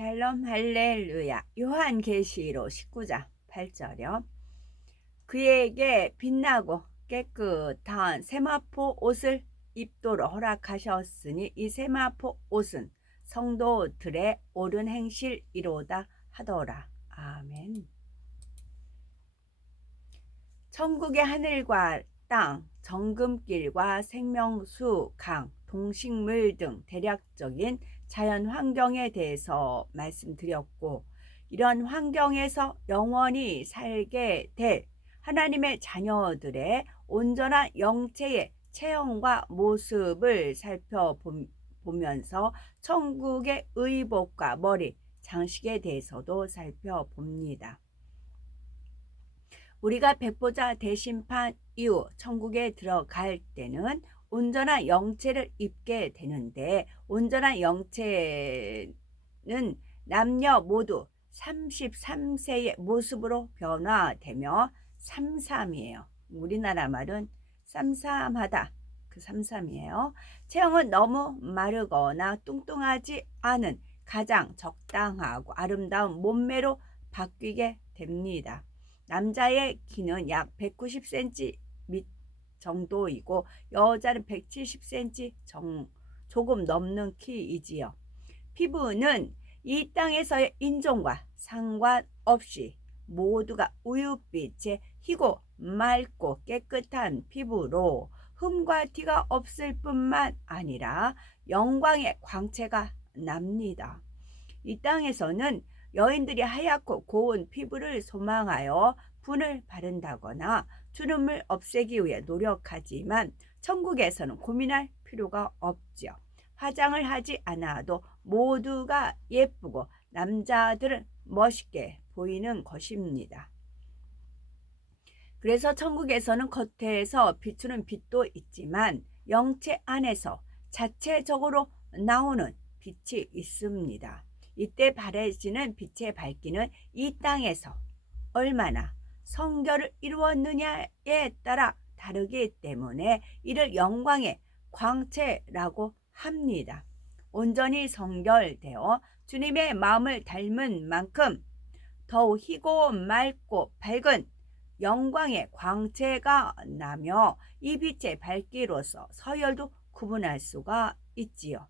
샬롬 할렐루야. 요한계시록 19장 8절이요. 그에게 빛나고 깨끗한 세마포 옷을 입도록 허락하셨으니 이 세마포 옷은 성도들의 옳은 행실이로다 하더라. 아멘. 천국의 하늘과 땅, 정금길과 생명수, 강, 동식물 등 대략적인 자연 환경에 대해서 말씀드렸고, 이런 환경에서 영원히 살게 될 하나님의 자녀들의 온전한 영체의 체형과 모습을 살펴보면서 천국의 의복과 머리, 장식에 대해서도 살펴봅니다. 우리가 백보자 대심판 이후 천국에 들어갈 때는 온전한 영체를 입게 되는데, 온전한 영체는 남녀 모두 33세의 모습으로 변화되며 삼삼이에요. 우리나라 말은 쌈쌈하다, 그 삼삼이에요. 체형은 너무 마르거나 뚱뚱하지 않은 가장 적당하고 아름다운 몸매로 바뀌게 됩니다. 남자의 키는 약 190cm 정도이고 여자는 170cm 조금 넘는 키이지요. 피부는 이 땅에서의 인종과 상관없이 모두가 우윳빛의 희고 맑고 깨끗한 피부로 흠과 티가 없을 뿐만 아니라 영광의 광채가 납니다. 이 땅에서는 여인들이 하얗고 고운 피부를 소망하여 분을 바른다거나 주름을 없애기 위해 노력하지만 천국에서는 고민할 필요가 없죠. 화장을 하지 않아도 모두가 예쁘고 남자들은 멋있게 보이는 것입니다. 그래서 천국에서는 겉에서 비추는 빛도 있지만 영체 안에서 자체적으로 나오는 빛이 있습니다. 이때 바래지는 빛의 밝기는 이 땅에서 얼마나 성결을 이루었느냐에 따라 다르기 때문에 이를 영광의 광채라고 합니다. 온전히 성결되어 주님의 마음을 닮은 만큼 더욱 희고 맑고 밝은 영광의 광채가 나며 이 빛의 밝기로서 서열도 구분할 수가 있지요.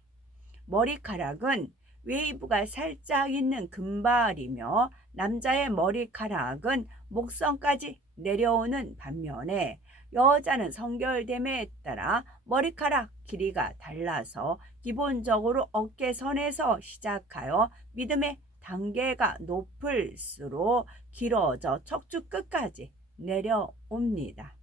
머리카락은 웨이브가 살짝 있는 금발이며 남자의 머리카락은 목선까지 내려오는 반면에 여자는 성결됨에 따라 머리카락 길이가 달라서 기본적으로 어깨선에서 시작하여 믿음의 단계가 높을수록 길어져 척추 끝까지 내려옵니다.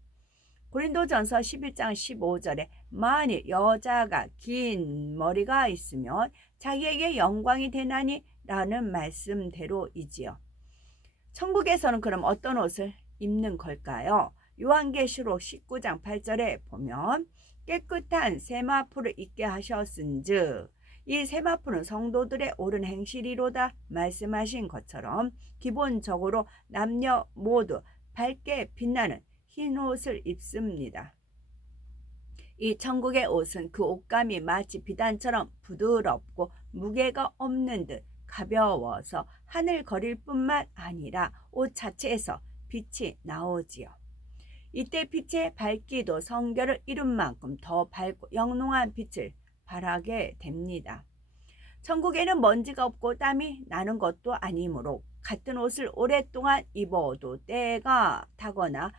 고린도전서 11장 15절에 만일 여자가 긴 머리가 있으면 자기에게 영광이 되나니 라는 말씀대로이지요. 천국에서는 그럼 어떤 옷을 입는 걸까요? 요한계시록 19장 8절에 보면 깨끗한 세마포를 입게 하셨은즉 이 세마포는 성도들의 옳은 행실이로다 말씀하신 것처럼 기본적으로 남녀 모두 밝게 빛나는 흰 옷을 입습니다. 이 천국의 옷은 그 옷감이 마치 비단처럼 부드럽고 무게가 없는 듯 가벼워서 하늘 거릴 뿐만 아니라 옷 자체에서 빛이 나오지요. 이때 빛의 밝기도 성결을 이룬 만큼 더 밝고 영롱한 빛을 발하게 됩니다. 천국에는 먼지가 없고 땀이 나는 것도 아니므로 같은 옷을 오랫동안 입어도 때가 타거나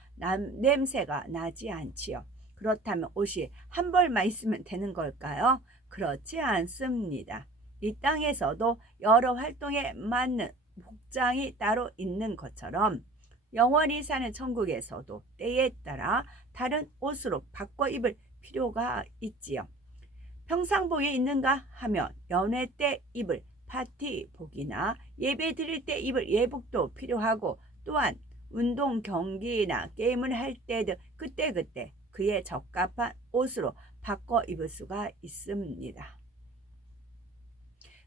냄새가 나지 않지요. 그렇다면 옷이 한 벌만 있으면 되는 걸까요? 그렇지 않습니다. 이 땅에서도 여러 활동에 맞는 복장이 따로 있는 것처럼 영원히 사는 천국에서도 때에 따라 다른 옷으로 바꿔 입을 필요가 있지요. 평상복에 있는가 하면 연회 때 입을 파티복이나 예배 드릴 때 입을 예복도 필요하고, 또한 운동 경기나 게임을 할 때 등 그때그때 그에 적합한 옷으로 바꿔 입을 수가 있습니다.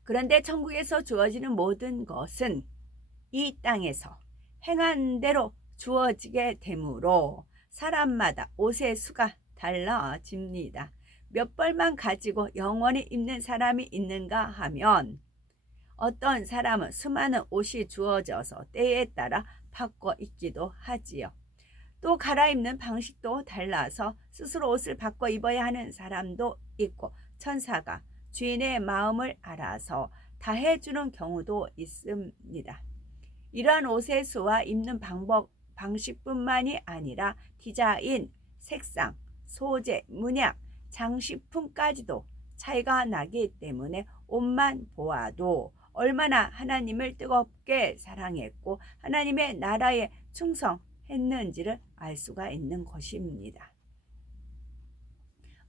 그런데 천국에서 주어지는 모든 것은 이 땅에서 행한 대로 주어지게 되므로 사람마다 옷의 수가 달라집니다. 몇 벌만 가지고 영원히 입는 사람이 있는가 하면 어떤 사람은 수많은 옷이 주어져서 때에 따라 바꿔 입기도 하지요. 또 갈아입는 방식도 달라서 스스로 옷을 바꿔 입어야 하는 사람도 있고, 천사가 주인의 마음을 알아서 다 해주는 경우도 있습니다. 이러한 옷의 수와 입는 방식뿐만이 아니라 디자인, 색상, 소재, 문양, 장식품까지도 차이가 나기 때문에 옷만 보아도 얼마나 하나님을 뜨겁게 사랑했고 하나님의 나라에 충성했는지를 알 수가 있는 것입니다.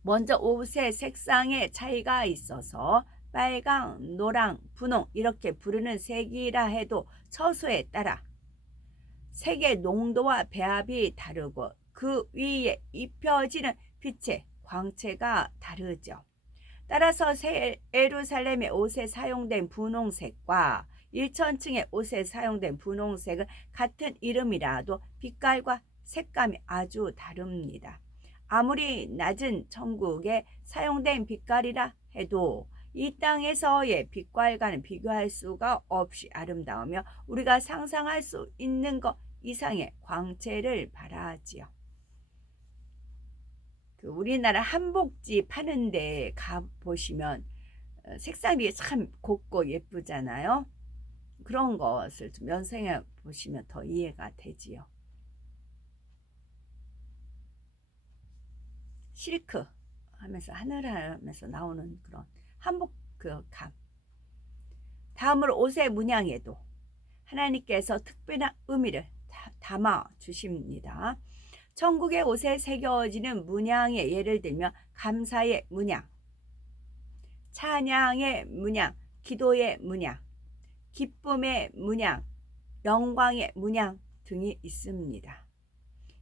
먼저 옷의 색상에 차이가 있어서 빨강, 노랑, 분홍 이렇게 부르는 색이라 해도 처소에 따라 색의 농도와 배합이 다르고 그 위에 입혀지는 빛의 광채가 다르죠. 따라서 새 예루살렘의 옷에 사용된 분홍색과 1천층의 옷에 사용된 분홍색은 같은 이름이라도 빛깔과 색감이 아주 다릅니다. 아무리 낮은 천국에 사용된 빛깔이라 해도 이 땅에서의 빛깔과는 비교할 수가 없이 아름다우며 우리가 상상할 수 있는 것 이상의 광채를 발하지요. 우리나라 한복집 파는 데 가보시면 색상이 참 곱고 예쁘잖아요. 그런 것을 좀 연상해 보시면 더 이해가 되지요. 실크 하면서 하늘하면서 나오는 그런 한복 그 감. 다음으로 옷의 문양에도 하나님께서 특별한 의미를 담아 주십니다. 천국의 옷에 새겨지는 문양의 예를 들면 감사의 문양, 찬양의 문양, 기도의 문양, 기쁨의 문양, 영광의 문양 등이 있습니다.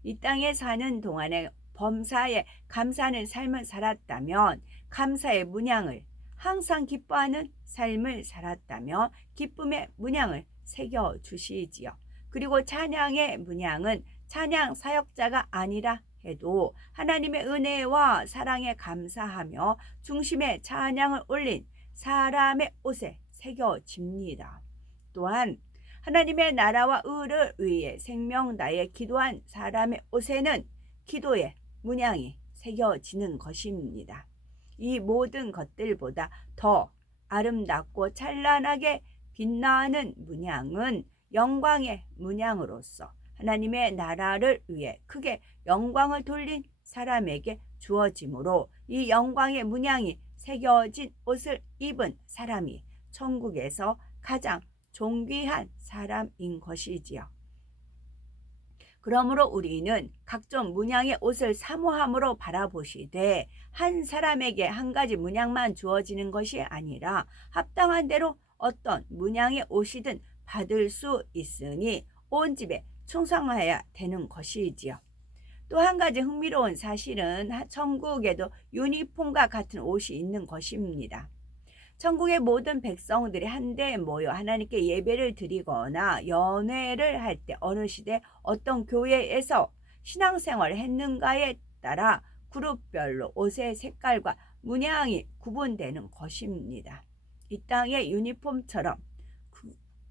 이 땅에 사는 동안에 범사에 감사하는 삶을 살았다면 감사의 문양을, 항상 기뻐하는 삶을 살았다면 기쁨의 문양을 새겨주시지요. 그리고 찬양의 문양은 찬양 사역자가 아니라 해도 하나님의 은혜와 사랑에 감사하며 중심에 찬양을 올린 사람의 옷에 새겨집니다. 또한 하나님의 나라와 의를 위해 생명 다해 기도한 사람의 옷에는 기도의 문양이 새겨지는 것입니다. 이 모든 것들보다 더 아름답고 찬란하게 빛나는 문양은 영광의 문양으로서 하나님의 나라를 위해 크게 영광을 돌린 사람에게 주어지므로 이 영광의 문양이 새겨진 옷을 입은 사람이 천국에서 가장 존귀한 사람인 것이지요. 그러므로 우리는 각종 문양의 옷을 사모함으로 바라보시되 한 사람에게 한 가지 문양만 주어지는 것이 아니라 합당한 대로 어떤 문양의 옷이든 받을 수 있으니 온 집에 충성하여야 되는 것이지요. 또 한 가지 흥미로운 사실은 천국에도 유니폼과 같은 옷이 있는 것입니다. 천국의 모든 백성들이 한데 모여 하나님께 예배를 드리거나 연회를 할 때 어느 시대 어떤 교회에서 신앙생활을 했는가에 따라 그룹별로 옷의 색깔과 문양이 구분되는 것입니다. 이 땅의 유니폼처럼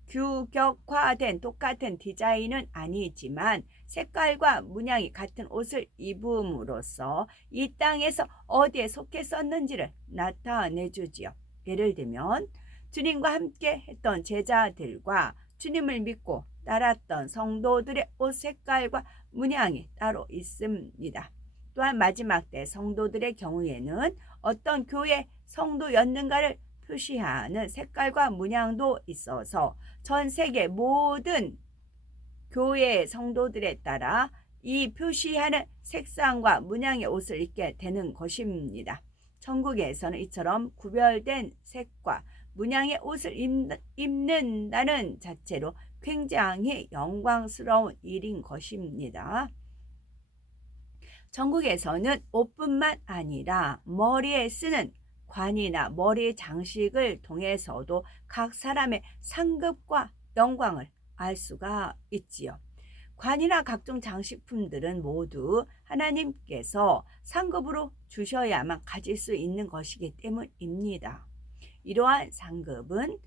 규격화된 똑같은 디자인은 아니지만 색깔과 문양이 같은 옷을 입음으로써 이 땅에서 어디에 속했었는지를 나타내주지요. 예를 들면 주님과 함께 했던 제자들과 주님을 믿고 따랐던 성도들의 옷 색깔과 문양이 따로 있습니다. 또한 마지막 때 성도들의 경우에는 어떤 교회 성도였는가를 표시하는 색깔과 문양도 있어서 전 세계 모든 교회 성도들에 따라 이 표시하는 색상과 문양의 옷을 입게 되는 것입니다. 천국에서는 이처럼 구별된 색과 문양의 옷을 입는다는 자체로 굉장히 영광스러운 일인 것입니다. 천국에서는 옷뿐만 아니라 머리에 쓰는 관이나 머리 장식을 통해서도 각 사람의 상급과 영광을 알 수가 있지요. 관이나 각종 장식품들은 모두 하나님께서 상급으로 주셔야만 가질 수 있는 것이기 때문입니다. 이러한 상급은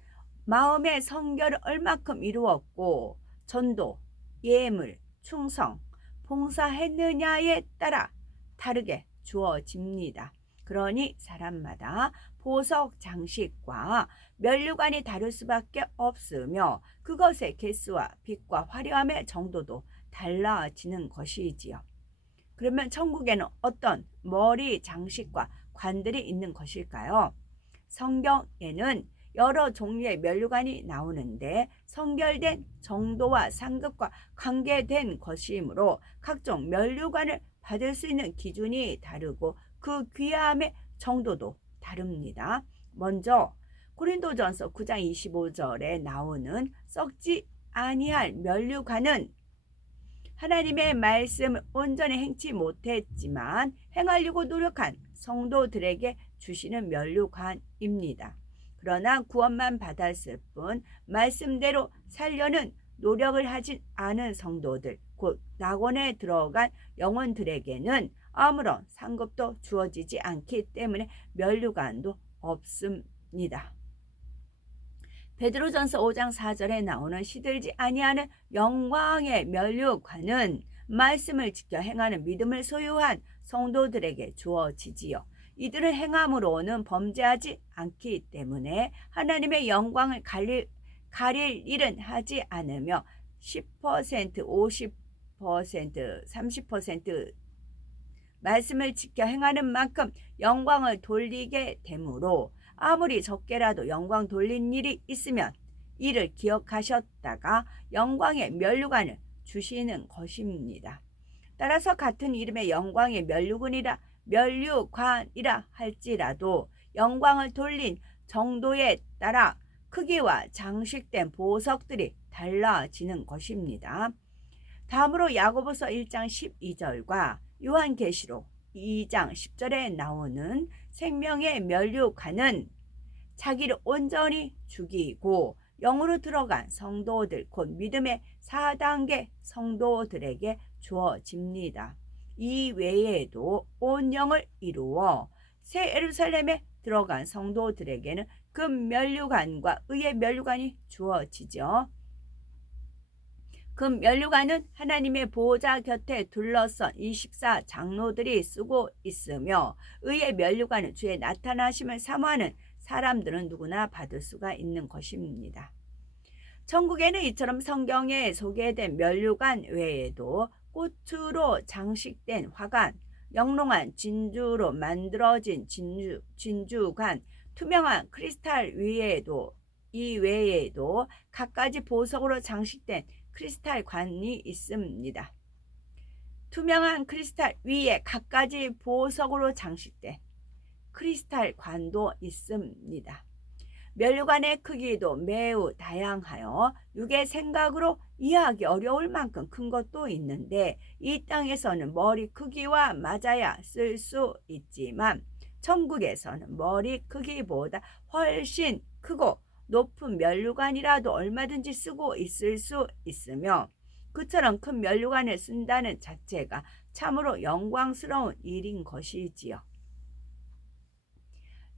마음의 성결을 얼마큼 이루었고 전도, 예물, 충성, 봉사했느냐에 따라 다르게 주어집니다. 그러니 사람마다 보석 장식과 면류관이 다를 수밖에 없으며 그것의 개수와 빛과 화려함의 정도도 달라지는 것이지요. 그러면 천국에는 어떤 머리 장식과 관들이 있는 것일까요? 성경에는 여러 종류의 면류관이 나오는데 성결된 정도와 상급과 관계된 것이므로 각종 면류관을 받을 수 있는 기준이 다르고 그 귀함의 정도도 다릅니다. 먼저 고린도전서 9장 25절에 나오는 썩지 아니할 면류관은 하나님의 말씀을 온전히 행치 못했지만 행하려고 노력한 성도들에게 주시는 면류관입니다. 그러나 구원만 받았을 뿐 말씀대로 살려는 노력을 하지 않은 성도들, 곧 낙원에 들어간 영혼들에게는 아무런 상급도 주어지지 않기 때문에 면류관도 없습니다. 베드로전서 5장 4절에 나오는 시들지 아니하는 영광의 면류관은 말씀을 지켜 행하는 믿음을 소유한 성도들에게 주어지지요. 이들은 행함으로는 범죄하지 않기 때문에 하나님의 영광을 가릴 일은 하지 않으며 10%, 50%, 30% 말씀을 지켜 행하는 만큼 영광을 돌리게 되므로 아무리 적게라도 영광 돌린 일이 있으면 이를 기억하셨다가 영광의 면류관을 주시는 것입니다. 따라서 같은 이름의 영광의 면류관이라 할지라도 영광을 돌린 정도에 따라 크기와 장식된 보석들이 달라지는 것입니다. 다음으로 야고보서 1장 12절과 요한계시록 2장 10절에 나오는 생명의 면류관은 자기를 온전히 죽이고 영으로 들어간 성도들, 곧 믿음의 4단계 성도들에게 주어집니다. 이 외에도 온 영을 이루어 새 예루살렘에 들어간 성도들에게는 금 면류관과 의의 면류관이 주어지죠. 금 면류관은 하나님의 보호자 곁에 둘러선 24 장로들이 쓰고 있으며 의의 면류관은 주의 나타나심을 사모하는 사람들은 누구나 받을 수가 있는 것입니다. 천국에는 이처럼 성경에 소개된 면류관 외에도 꽃으로 장식된 화관, 영롱한 진주로 만들어진 진주관, 투명한 크리스탈 이외에도 갖가지 보석으로 장식된 크리스탈 관이 있습니다. 투명한 크리스탈 위에 갖가지 보석으로 장식된 크리스탈 관도 있습니다. 면류관의 크기도 매우 다양하여 육의 생각으로 이해하기 어려울 만큼 큰 것도 있는데 이 땅에서는 머리 크기와 맞아야 쓸 수 있지만 천국에서는 머리 크기보다 훨씬 크고 높은 면류관이라도 얼마든지 쓰고 있을 수 있으며 그처럼 큰 면류관을 쓴다는 자체가 참으로 영광스러운 일인 것이지요.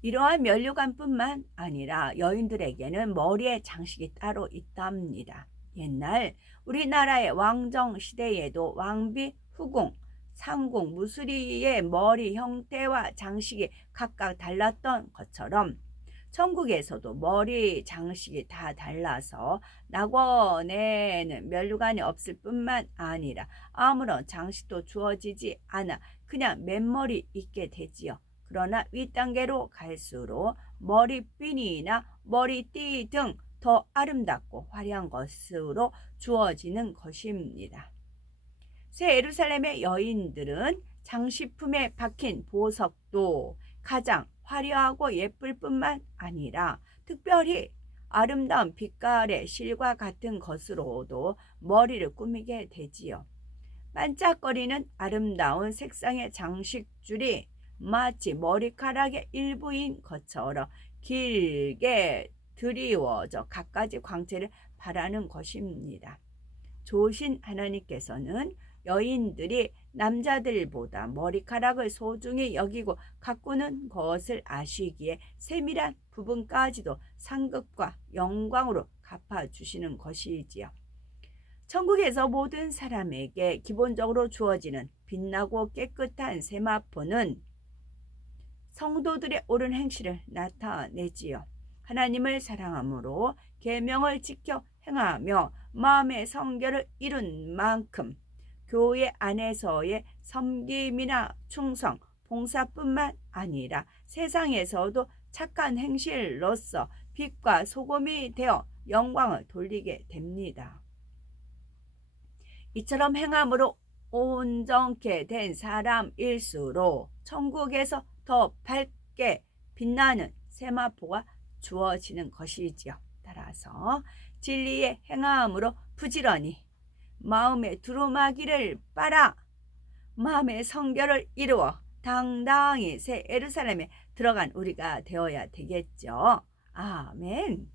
이러한 면류관뿐만 아니라 여인들에게는 머리에 장식이 따로 있답니다. 옛날 우리나라의 왕정 시대에도 왕비, 후궁, 상궁, 무수리의 머리 형태와 장식이 각각 달랐던 것처럼 천국에서도 머리 장식이 다 달라서 낙원에는 면류관이 없을 뿐만 아니라 아무런 장식도 주어지지 않아 그냥 맨머리 있게 되지요. 그러나 윗단계로 갈수록 머리핀이나 머리띠 등 더 아름답고 화려한 것으로 주어지는 것입니다. 새 예루살렘의 여인들은 장식품에 박힌 보석도 가장 화려하고 예쁠 뿐만 아니라 특별히 아름다운 빛깔의 실과 같은 것으로도 머리를 꾸미게 되지요. 반짝거리는 아름다운 색상의 장식줄이 마치 머리카락의 일부인 것처럼 길게 드리워져 갖가지 광채를 발하는 것입니다. 좋으신 하나님께서는 여인들이 남자들보다 머리카락을 소중히 여기고 가꾸는 것을 아시기에 세밀한 부분까지도 상급과 영광으로 갚아주시는 것이지요. 천국에서 모든 사람에게 기본적으로 주어지는 빛나고 깨끗한 세마포는 성도들의 옳은 행실을 나타내지요. 하나님을 사랑함으로 계명을 지켜 행하며 마음의 성결을 이룬 만큼 교회 안에서의 섬김이나 충성, 봉사뿐만 아니라 세상에서도 착한 행실로서 빛과 소금이 되어 영광을 돌리게 됩니다. 이처럼 행함으로 온전케 된 사람일수록 천국에서 더 밝게 빛나는 세마포가 주어지는 것이지요. 따라서 진리의 행함으로 부지런히 마음의 두루마기를 빨아 마음의 성결을 이루어 당당히 새 예루살렘에 들어간 우리가 되어야 되겠죠. 아멘.